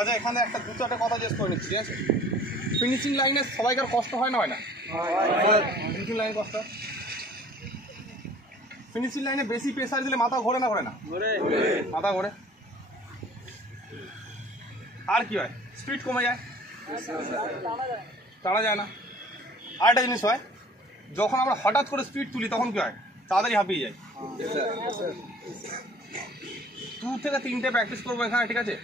আচ্ছা এখানে একটা দুটো একটা কথা জিজ্ঞেস করে নিচ্ছি, ঠিক আছে? ফিনিশিং লাইনে সবাইকার কষ্ট হয় না, হয় না? ফিনিশিং লাইনে কষ্ট, ফিনিশিং লাইনে বেশি প্রেসার দিলে মাথা ঘোরে না ঘোরে না? মাথা ঘোরে। আর কি হয়? স্পিড কমে যায়, টানা যায় না। আর একটা জিনিস হয়, যখন আমরা হঠাৎ করে স্পিড তুলি তখন কি হয়? তাড়াতাড়ি হাঁপিয়ে যায়। 2 থেকে 3টে প্র্যাকটিস করবো এখানে, ঠিক আছে?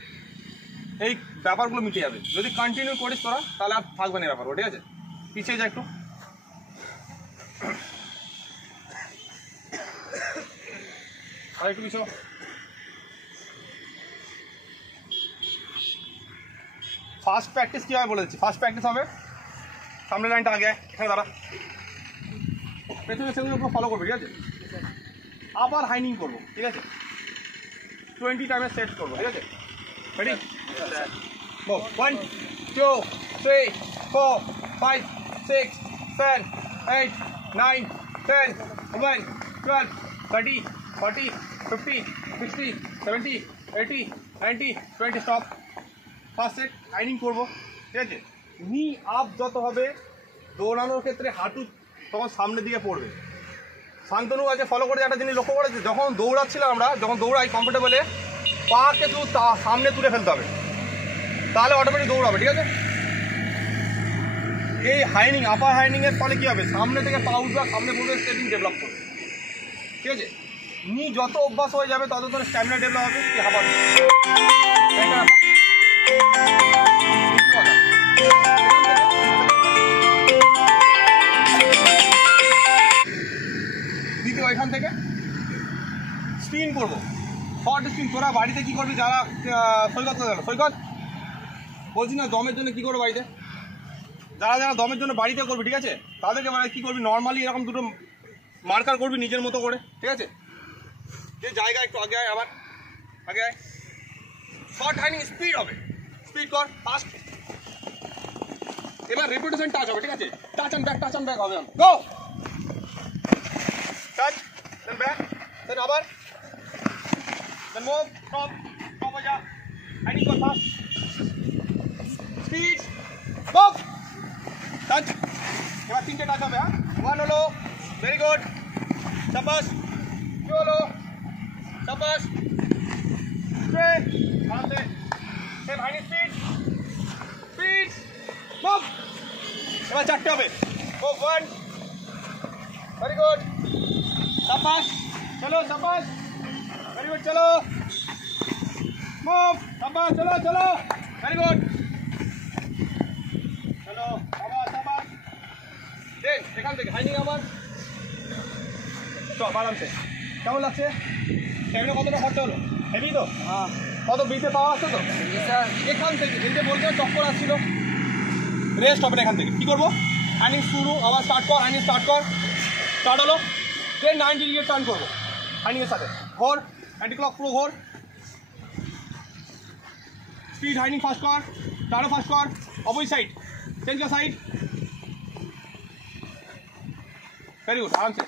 এই ব্যাপারগুলো মিটে যাবে। যদি কন্টিনিউ করিস তোরা তাহলে আর থাকবে না ব্যাপারগুলো, ঠিক আছে? পিছিয়ে যা একটু। আর একটু পিছিয়ে। ফার্স্ট প্র্যাকটিস কী হবে বলে দিচ্ছি। ফার্স্ট প্র্যাকটিস হবে সামনে লাইনটা আগে, এখানে দাঁড়া, পেছনে সেগুলো পুরো ফলো করবে, ঠিক আছে? আবার হাইনিং করবো, ঠিক আছে? 20 টাইমে সেট করবো, ঠিক আছে? রেডি? 1 2 3 4 5 6 7 8 9 10 11 12 13 14 15 16 17 18 19 20 স্টপ। ফার্স্ট সেট হাইনিং করবো, ঠিক আছে? নি আপ যত হবে দৌড়ানোর ক্ষেত্রে হাঁটু তখন সামনের দিকে পড়বে। শান্তনু আছে ফলো করে একটা জিনিস লক্ষ্য করেছে, যখন দৌড়াচ্ছিলাম আমরা, যখন দৌড়াই কমফোর্টেবলে, পাকে শুধু সামনে তুলে ফেলতে হবে, তাহলে অটোমেটিক দৌড়াবে, ঠিক আছে? এই হাইনিং, আপার হাইনিংয়ের ফলে কী হবে? সামনে থেকে পা উঠবে, সামনে পড়বে, স্টেপিং ডেভেলপ করবে, ঠিক আছে? নি যত অভ্যাস হয়ে যাবে তত তোর স্ট্যামিনা ডেভেলপ হবে। কি হাঁপাবে দ্বিতীয়, এখান থেকে স্পিন করবো, শর্ট স্পিন। তোরা বাড়িতে কী করবি? যারা সৈকত গেল, সৈকত বলছি না দমের জন্য কী করবো বাড়িতে, যারা যারা দমের জন্য বাড়িতে করবি, ঠিক আছে? তাদেরকে মানে কী করবি, নর্মালি এরকম দুটো মার্কার করবি নিজের মতো করে, ঠিক আছে? যে জায়গা একটু আগে আয়, আবার আগে আয়। শর্ট হাইনিং স্পিড হবে, স্পিড কর, ফাস্ট। এবার রেপিটেশন টাচ হবে, ঠিক আছে? Touch and back, touch and back হবে। গো টাচ দেন ব্যাক, দেন আবার, দেন মুভ, স্টপ, স্টপ হয়ে যা, হাইনিং কর, ফাস্ট, স্পিড, মুভ, টাচ। এবার 3টে টাচ হবে। হ্যাঁ, 1 হলো, ভেরি গুড, শাবাশ। 2 হলো, শাবাশ, 3, আরামসে, সেম হাইনিং স্পিড, স্পিড, মুভ। এবার 4টে হবে। মুভ, 1, ভেরি গুড, শাবাশ, চলো, শাবাশ, ভেরি গুড, চলো, মুভ, শাবাশ, চলো, চলো, ভেরি গুড, চলো, শাবাশ, শাবাশ। দেন এখান থেকে হাইনিং আবার, চল আরামসে। কেমন লাগছে? ক্যামেরা কতটা খরচা হলো? হেভি তো? হ্যাঁ। কত বিতে পাওয়া আছে তো? এখান থেকে যেতে বলছে চক্কর আসছিল, রেস্ট হবে না। এখান থেকে কী করবো? হাইনিং শুরু, আবার স্টার্ট কর, হাইনিং স্টার্ট কর, স্টার্ট হলো, দেন 90 ডিগ্রি টার্ন করবো হাইনিংয়ের সাথে, ঘোর, অ্যান্টি ক্লক পুরো ঘোর, স্পিড হাইনিং ফাস্ট কর, টার্নও ফাস্ট কর, অপোজিট সাইড, চেঞ্জ কর সাইড, ভেরি গুড, আরামসে।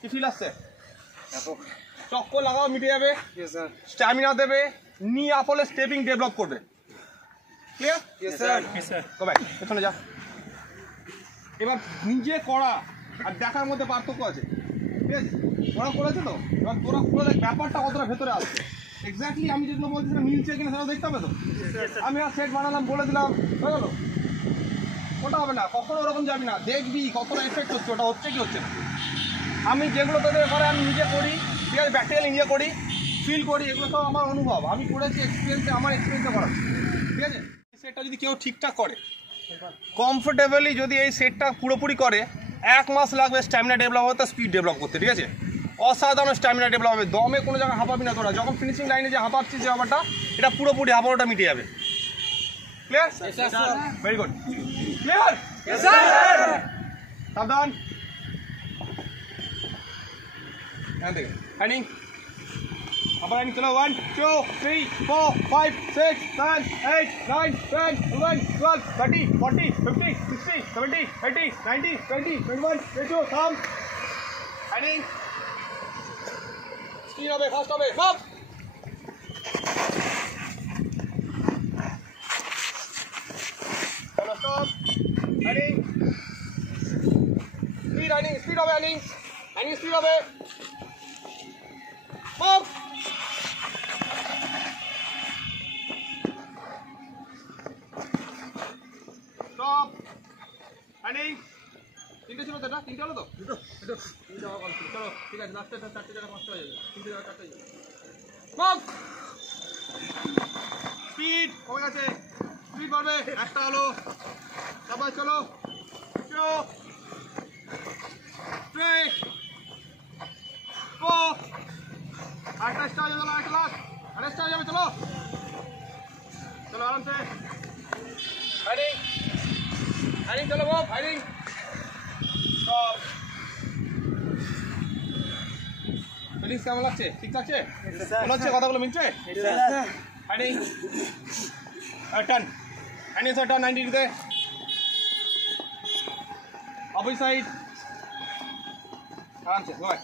কি ফিল আসছে? চক্কর লাগাও, মিটে যাবে, স্ট্যামিনা দেবে, নি আপ হলে স্টেপিং ডেভেলপ করবে। ক্লিয়ার? পেছনে যা। এবার নিজে করা আর দেখার মধ্যে পার্থক্য আছে, ঠিক আছে? ওরা করেছে তো, এবার তোরা পুরো দেখ ব্যাপারটা কতটা ভেতরে আসছে। এক্স্যাক্টলি আমি যেগুলো বলছি সেটা মিলছে কিনা সেটা দেখতে হবে তো। আমি আর সেট বানালাম, বলে দিলাম, হয়ে গেল? ওটা হবে না, কখনো ওরকম যাবি না, দেখবি কতটা এফেক্ট হচ্ছে, ওটা হচ্ছে কি হচ্ছে না। আমি যেগুলো তোদের করে আমি নিজে করি, ঠিক আছে? প্র্যাকটিক্যালি নিজে করি, ফিল করি, এগুলো সব আমার অনুভব, আমি করেছি, এক্সপিরিয়েন্সে, আমার এক্সপিরিয়েন্সে করাচ্ছি, ঠিক আছে? সেটটা যদি কেউ ঠিকঠাক করে, কমফোর্টেবলি যদি এই সেটটা পুরোপুরি করে, 1 মাস লাগবে স্ট্যামিনা ডেভেলপ হতে, স্পিড ডেভেলপ করতে, ঠিক আছে? অসাধারণ স্ট্যামিনা ডেভেলপ হবে, দমে কোনো জায়গায় হাঁপাবি না তোরা। যখন ফিনিশিং লাইনে যে হাঁপাচ্ছিস যে ব্যাপারটা, এটা পুরোপুরি হাঁপানোটা মিটে যাবে। ক্লিয়ার? Very good, clear? সাবধান। এখান থেকে হাইনিং, আবার হাইনিং, চলো, 1 2 3 4 5 6 7 8 9 10 11 12 13 14 15 16 17 18 19 20 21 22, থাম, হাইনিং, স্পিড হবে, ফাস্ট হবে, মুভ, হ্যান্ডিং হ্যান্ডিং স্পিড হবে মুভ স্টপ হ্যান্ডিং তিনটে ছিল তো এটা তিনটে হলো তো দুটো চলো ঠিক আছে লাস্টে চারটে জায়গা পাঁচটা হয়ে যাবে তিনটে জায়গা চারটে হয়ে যাবে মুভ স্পিড কমে গেছে স্পিড বাড়বে একটা হলো তারপর চলো চলো 3 4 আটটা স্টার যাবে একটা লাস্ট আরেকটা স্টার যাবে চলো চলো আরামসে হাইডিং হাইডিং চলো মুভ হাইডিং স্টপ ফিলিংস কেমন লাগছে ঠিক আছে মনে হচ্ছে কথাগুলো মিলছে হাইডিং টার্ন হ্যান্ডিং স্যার টার্ন 90 ডিগ্রিতে অপোজিট সাইড আরামসে বাই